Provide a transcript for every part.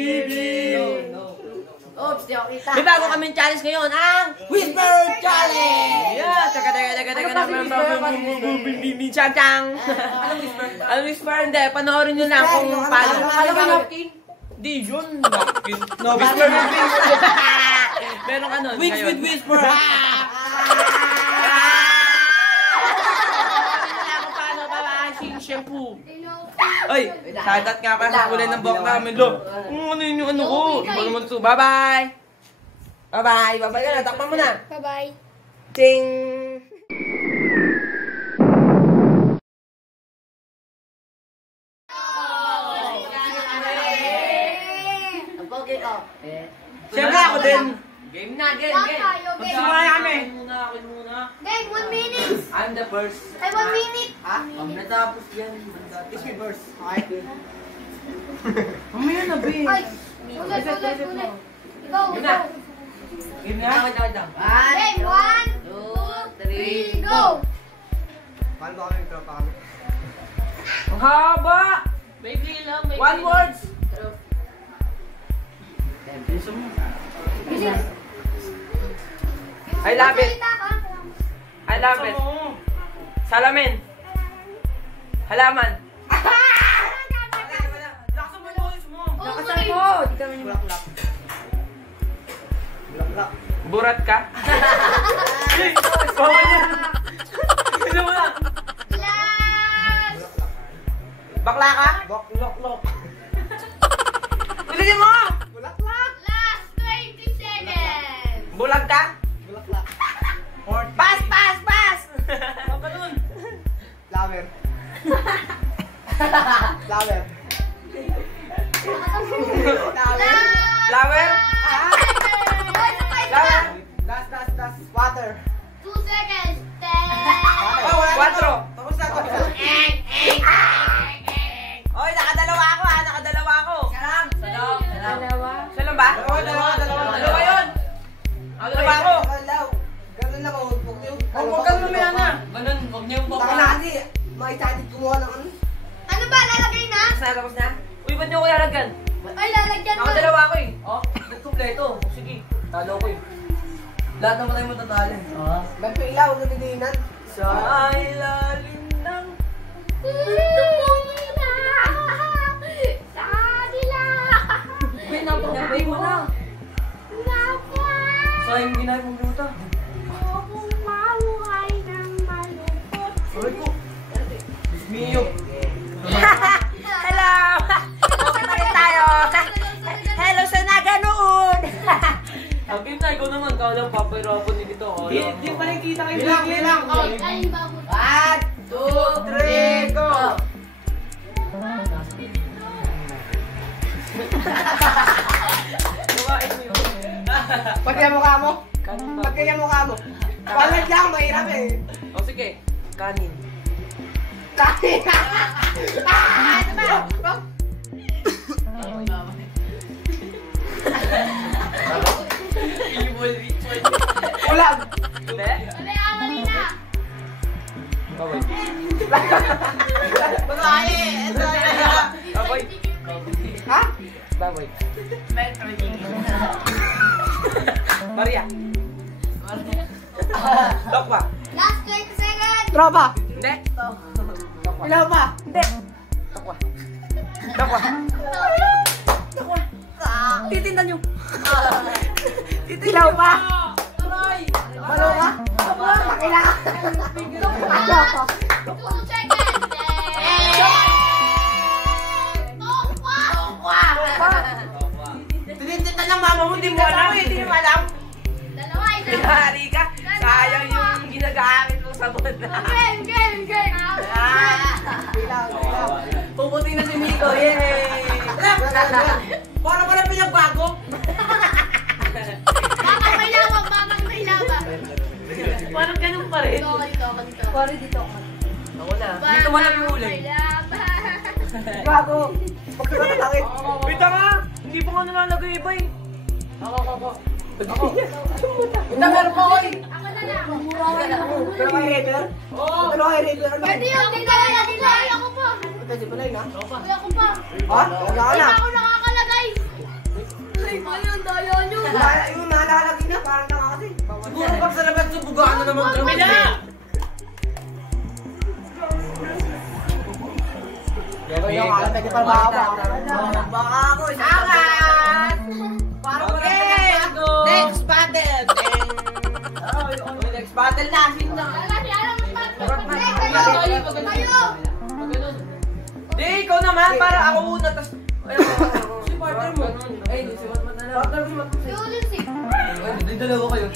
TV! Oops, di ako kita. May bago kaming challenge ngayon, ang Whisper Challenge! Yeah! Teka. Chang-chang! Ano whisper? Hindi, panoorin nyo lang kung paano. Alam mo napkin? Di yun. No, whisper with whisper. Meron ka nun. Wix with whisper. Paano ba? Shampoo. Oy, shoutout nga pala sa kulay ng buhok namin, lo. Ano yun yung ano ko? Iba naman ito. Bye-bye! Bye-bye! Bye-bye ka na. Takpan mo na. Bye-bye. Ting! Ang pogi ko. Siyempre ako din. Game na, game. Magsumaya kami. Ako muna. Game, 1 minute. I'm the first. Ay, 1 minute. Ha? Pag natapos yan, It's me first. Okay. mamaya na, be. Ay, ulit. Ikaw. Game na? Game, 1, 2, 3, go. Paano ba kami tropa kami? Ang haba! One words! I love it. I love it. Salamin. Halaman. Nakasal mo! Di kami ni Bulaklak. Bulaklak. Burat ka? Bawal yan. Ano mo na? Bakla ka? Bulaklak. Ulitin mo! Bulaklak. Last 20 seconds. Bulag ka? Bulaklak. Pass! Huwag ka dun. Flower. Flower. Flower? Flower? Das. Water. 2 seconds. 10. Quatro. Tapos na. Oy, nakadalawa ako. Siya lang ba? Dalawa yun. Dalawa ako. Ganun lang. Huwag kang lumaya na. Huwag niyo Taka na kasi. Maitatid kumuha ng ano. Ano ba, lalagay na? Tapos na? Uy, ba't niyo ako yaragyan? Ay, lalagyan mo. Nakadalawa ako eh. Oh, nagkumpleto. Sige, talo ko eh. Lahat naman tayo matatalo. Ba't pa ilaw na dininan? Sa ilalim ng... Ito pong ilaw sa kanila. Uy, napagpapay mo na. Sayang ginay mong luta. Kung mabuhay ng malungkot. Sorry ko. Mio. Hello! Okay pa rin tayo. Hello sa naganoon. Ang game na, ikaw naman. Kaya lang papayrapan din ito. Di pa rin kita kayo. Bilang. Ay, bago. 1, 2, 3, go! Gawain mo yun. Pagkaya mukha mo? Pagkaya mukha mo? Palag lang, mahirap eh. O sige, kanin. Kanin! Ano ba? Ulam! Hindi? Sabi ako kanina. Baboy. Babae! Baboy. Ha? Baboy. Maria. Dokwa. Last 20 seconds. Tropa! Hindi. Ilaw pa! Hindi. Dokwa. Dokwa. Titindan nyo. Ilaw pa! Malo ka? Pakila ka! 2 seconds. Titindan ng mama mo, hindi mo alam. Hindi mo alam. Dalawa. Pinahari ka. Sayang yung ginagamit mo sa sabon. Game. Ilaw. Puputi na si Nico. Yay! Para pala pinagbago. Mamang may lawak. Parang ganun pa rin. Dito. Sorry dito. Ako na. Dito mo lang yung huli. Bago! Pagkakalangit! Wait nga! Hindi pa nga nalalagay iba eh. Ako. Ito meron pa ko eh! Ako na lang. Pero kay Raider? Oo! Pero kay Raider ano? Pwede yun. Ako pa. Pwede pala yun ha? Ako pa. Ha? Wala ka na! Hindi ako nakakalagay. Yung nalalagay na, parang tanga kasi. Siguro pag sa labas subugaan na naman kami. Pwede pa baka ako. Angat! Okay! Next battle! Next battle na! Sino na? Di, ikaw naman! Para ako una, tas... Si partner mo. Ay, si Matmat na lang. Partner mo. Si Ulin si. Ay, dalawa kayo.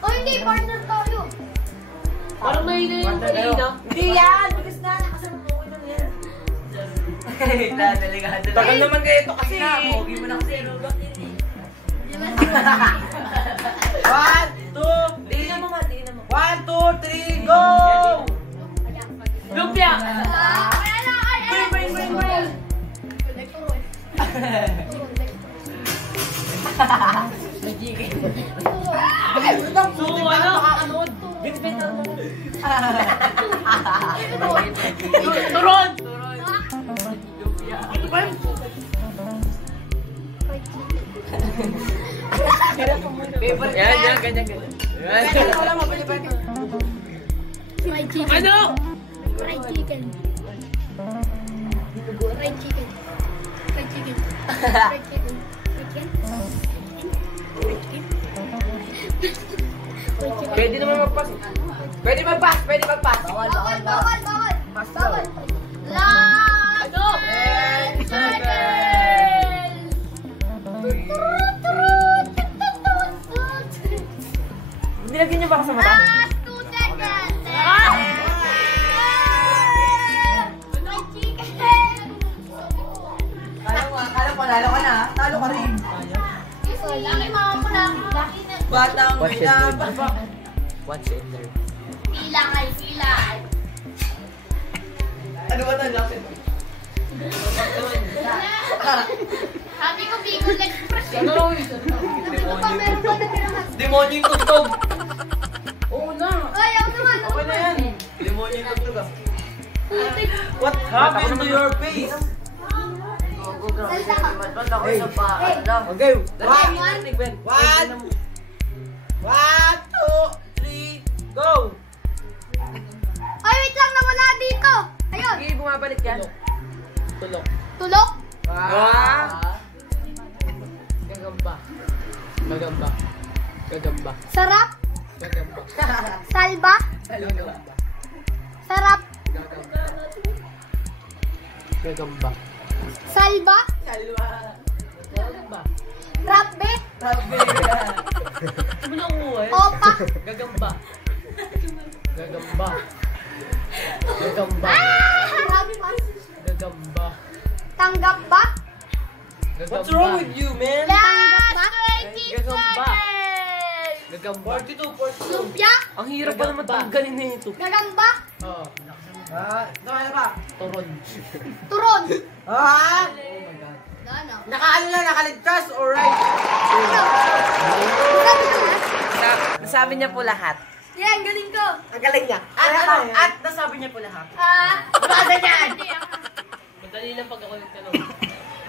O hindi, partner tayo. Parang mahina yung kanina. Hindi yan! Bigas na! Nakasama mo ko lang yan. Tagal naman kayo ito kasi. Pogi mo na kasi. 1, 2, 3, go! Lumpia! So, ano? Turon! Yan, ganyan. Fried chicken. Ano? Fried chicken. Fried chicken. Fried chicken. Fried chicken. Pwede naman magpas. Pwede magpas. Bawal. Ano? Nilagyan niyo ba ako sa mata? Kala ko, lalo ka na. Talo ka rin. Laki mama mo na. Laki na. Batang pinabas. What's in there? Pilay. Ano ba tayo? Sabi ko, Bicol Express. Ano? Meron pa na pinamas. Demonyo yung tugtog. Oo na. Ay, ako naman. Okay na yan. Demonyo yung tugtog ah. What happened to your face? Salita ka. Okay. 1, 2, 3, go! Ay, wait lang, nawala dito. Ayun. Sige, bumabalik yan. Tulok. Tulok. Gagamba. Sarap. Gagamba. Salba. Sarap. Gagamba. Salba. Gagamba. Rapbe. Ano lang uwi? Opa. Gagamba. Gagamba. Gagamba. Rampas. Gagamba. Tanggap ba? Gagamba. What's wrong with you, man? Last 20 Gagamba. seconds. Gagamba. 42. Lumpia. Ang hirap pa naman tanggalin na ito. Gagamba. Oh, Ano ba? turon. Turon. Ha? Dana. Nakaano na, nakaligtas? Alright. Nasabi niya po lahat. Yan, galing ko. Ang galing niya. At nasabi niya po lahat. Basta yan. Madali lang pag ako nagtanong.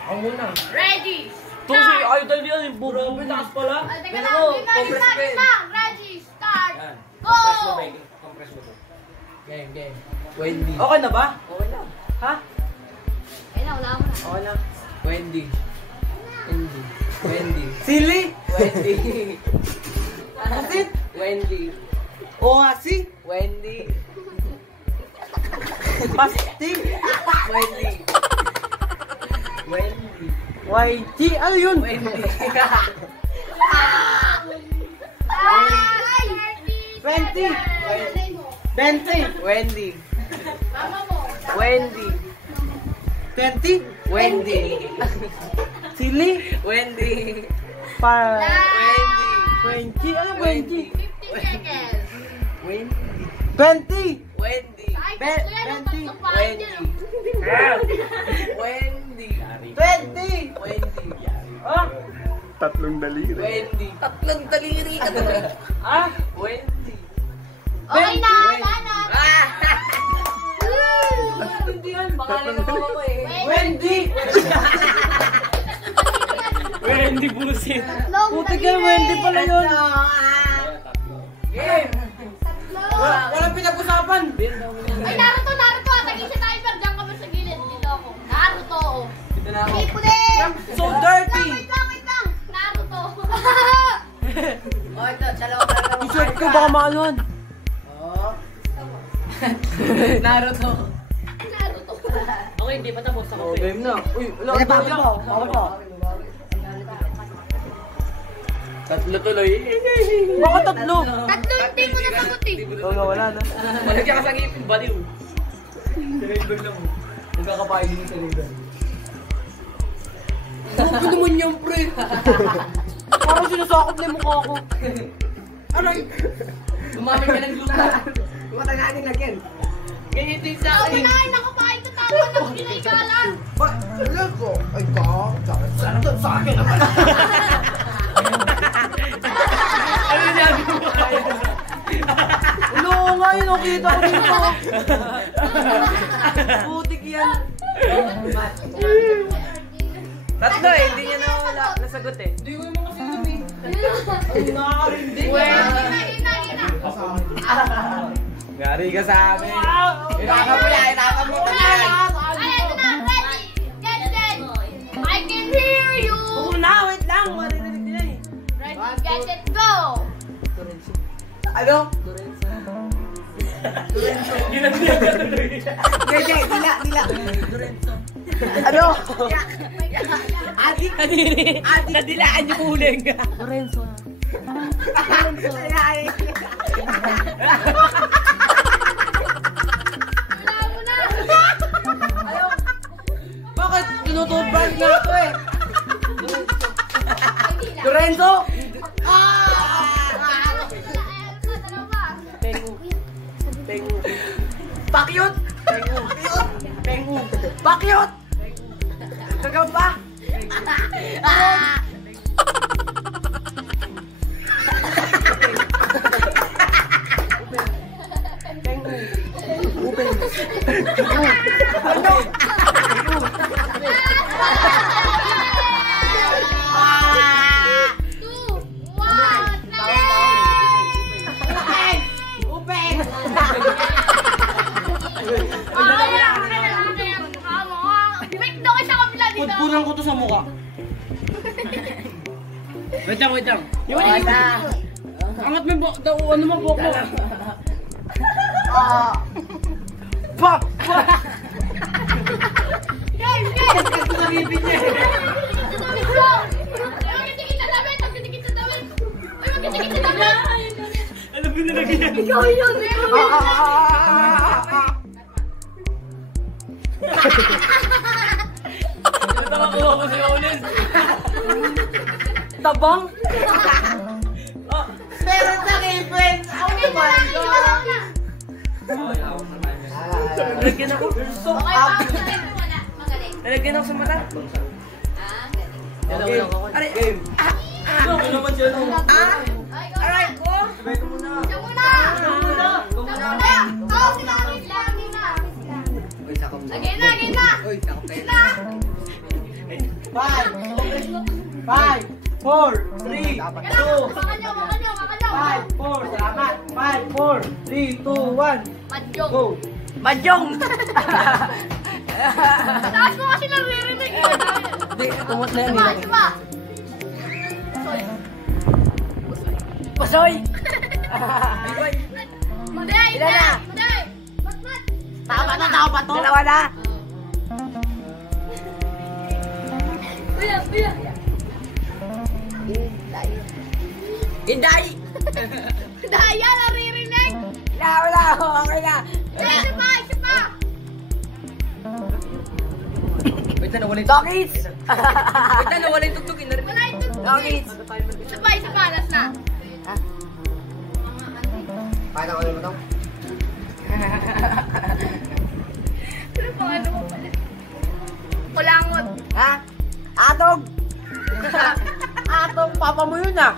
Ako muna. Ready. Ito si Idol yan, yung buro. Taas pala. Teka lang, lima. Ready, start. Go. Compress mo to. Game. Wendy. Okay na ba? Okay na. Ha? Ayun na, wala mo na. Okay na. Wendy. Wendy. Silly? Wendy. Asit? Wendy. Oasi? Wendy. Pastig? Wendy. Wendy. YG? Ano yun? Wendy. 20. 20. Wendy. Mama mo. Wendy. 20. Wendy. Silly? Wendy. Pa... Wendy. 20? Ano 20? 50 seconds. Wendy. 20! Wendy. Wendy. Wendy. 20! Wendy. Ah? Tatlong daliri. Wendy. Tatlong daliri ka naman. Ah? Wendy. Okay na, wala na. Hindi yan. Pangalan ng mama ko eh. Wendy! Wendy Bulls. Buisit. Tatlong Puti ka, Wendy pala yun. Walang pinag-usapan. Ay, Naruto! Tag-isa tayo, pero dyan kami sa gilid. Niloko. Naruto! Hindi po din! So dirty. Wait lang! Naruto! Oh, ito, dalawa pa lang. T-shirt ko, baka maanuhan. Naruto. Naruto! Okay, hindi pa tapos ako. Game na. Uy, wala Ay, ka bawal pa. Tatlo tuloy. Baka tatlo. Tatlo hindi mo nasagot eh. Oo, wala na. Malagyan ka sa ngipin, baliw. Nagkakapain din sa nila. Ano naman yung pre? Parang sinasakot na yung mukha ko. Aray! Gumamit ka ng lupa. Mata nga din lagyan. Ganito yung sa Ikaw akin. na ay nakapain ka tawa ng kinaigalan. Ba? Alam ko. Ay, ka. Sa akin naman. Ano sinabi mo? Ulo nga yun, nakita ko dito. Putik yan. Tatlo eh, hindi niya nasagot eh. Hindi ko naman kasi alam eh. Hindi Ina. Gari ka sa amin. Hirapan mo. Ay, ito na. Ready? Get. I can hear you. Na, wait lang. Maririnig nila eh. Ready, get it, go. Ano? Gede, dila. Ano? Nadilaan yung uling. Lorenzo. Ay, Wala mo na. Bakit? Tinutubad nga ito eh. Lorenzo. Lorenzo? Pakyut! Pengu. Pakyut! Gagamba! Pudpunan ko to sa mukha. Wait lang. Angat mo ano mo buhok mo. Pop! Game! Nangipin niya. Alam mo na lagi yan. Ikaw yun! Natawa ko sa'yo ulit. Tabang? meron sa ngipin. Oh my God. Nalagyan ako. Nalagyan ako sa mata. Okay. Aray, game. Ano naman siya nung? Aray ko. Sabay ko muna. Again na! 5, 4, 3, 2, Makanyo! 5, 4, salamat. 5, 4, 3, 2, 1, Madyong! go. Madyong! Taas mo kasi naririnig! Hindi, tumot na yan. Diba? Pasoy! Ilan na? Tao pa to? Dalawa na! Kuya! Inday! Daya, naririnig! Wala! Okay na! Isa pa! Wait na, nawala yung Doggies! Wait na, nawala yung tugtugin. Wala yung tugtugin. Doggies! Isa pa, last na. Paano ko naman to? Ano pa, ano mo pala? Kulangot. Ha? Atog! Atog, papa mo yun ah!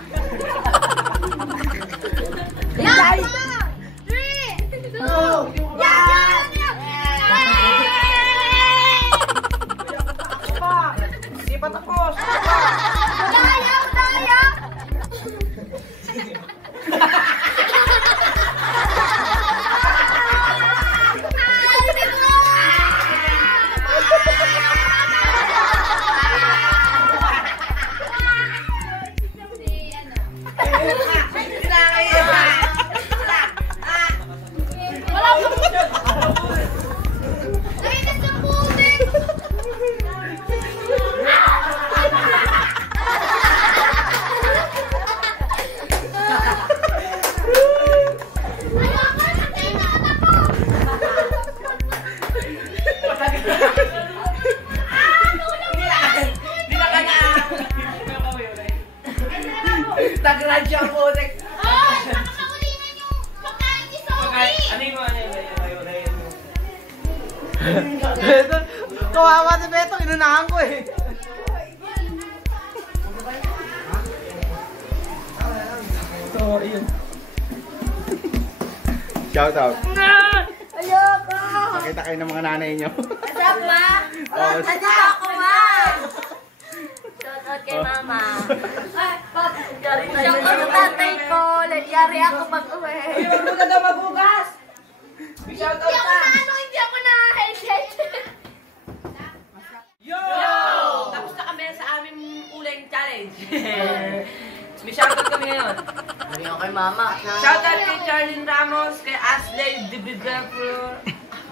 Inday! 3, 2, 1! Hindi pa tapos! Daya, Crunch ang putik. Ay, nakakaulingan yung pagkain ni Sophie. Ano yung mga yun mo? Kawawa si Beto, inunahan ko eh. So, yun. Shout out. Ayoko. Nakita kayo ng mga nanay nyo. Asap ma. Oo. Asap ako ma. Shoutout kay mama. Ay, pap. Shoutout sa tatay ko. Yari ako pag-uwi. Huwag mo na daw mabugas. Hindi ako na headset. Yo! Tapos na kami sa aming uling challenge. May shoutout kami ngayon. Hindi ako kay mama. Shoutout kay Charlene Ramos, kay Asley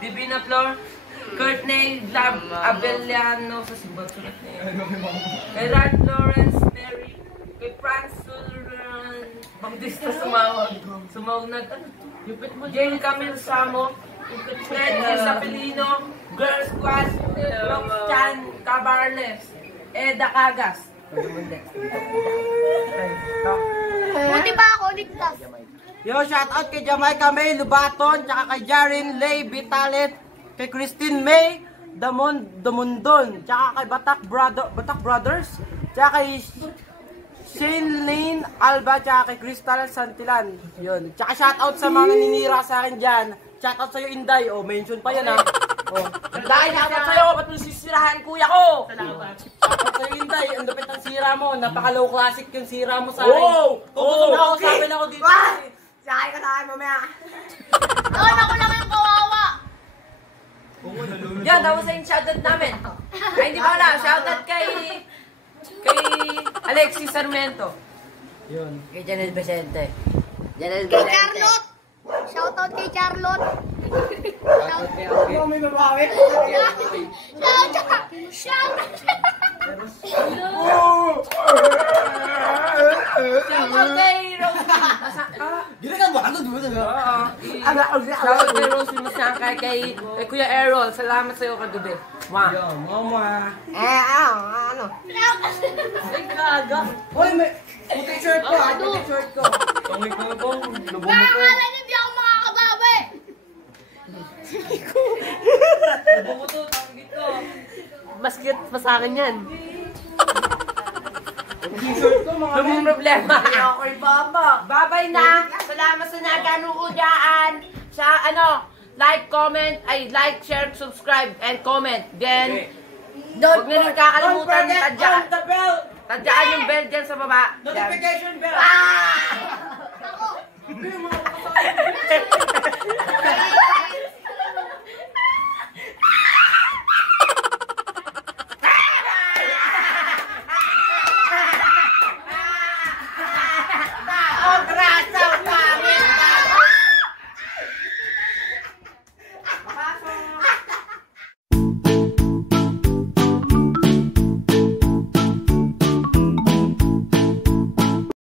Divina Flor, Courtney Lab Abeliano, sa simbang sulat na yun. Kay Rod Lawrence Mary, kay Franz Bautista Sumawag na. Jane Camille Samo, Fred Isapelino, Girl Squad, Roxanne Cabarles, Eda Cagas. Buti ba ako ligtas? Yo, shout out kay Jamaica May Lubaton, tsaka kay Jaren Lay Vitalet, kay Christine May Damundon, tsaka kay Batak Brothers, tsaka kay Shane Lane Alba, tsaka kay Crystal Santilan. Yun. Tsaka shout out sa mga naninira sa akin dyan. Shout out sa'yo, Inday. O, mention pa yan, ha. O. Dahil shout out sa'yo, ba't mo sisirahan, kuya ko? Shout out sa'yo, Inday. Ang lupit ng sira mo. Napaka-low classic yung sira mo sa akin. Kung ako, sabi lang ako dito. Sakay ka sa akin, mamaya. Doon ako lang yung kawawa. Yan, tapos sa yung shoutout namin. Ay, hindi pa wala. Shoutout kay Alexis Sarmiento. Kay Janel Vicente. Janel Kay Charlotte. Shoutout kay Charlotte. Ano may babawi? Shoutout. Shoutout kay Rosie. Ginagan mo, ano doon? Shoutout kay Rosie Masangkay, kay Kuya Errol. Salamat sa'yo kagabi. Wow. Ano? Ay, gaga. Hoy, may puti shirt ko, ha? Puti shirt ko. Nakakala niyo di ako makakabawi. Mas cute pa sa akin yan. T-shirt ko, mga Ano mong problema? Okay, baba. Babay na. Salamat sa naganuudaan. Sa like, share, subscribe, and comment. Then, huwag nyo rin kakalimutan, the bell. tadyaan yung bell dyan sa baba. Notification bell. Ako.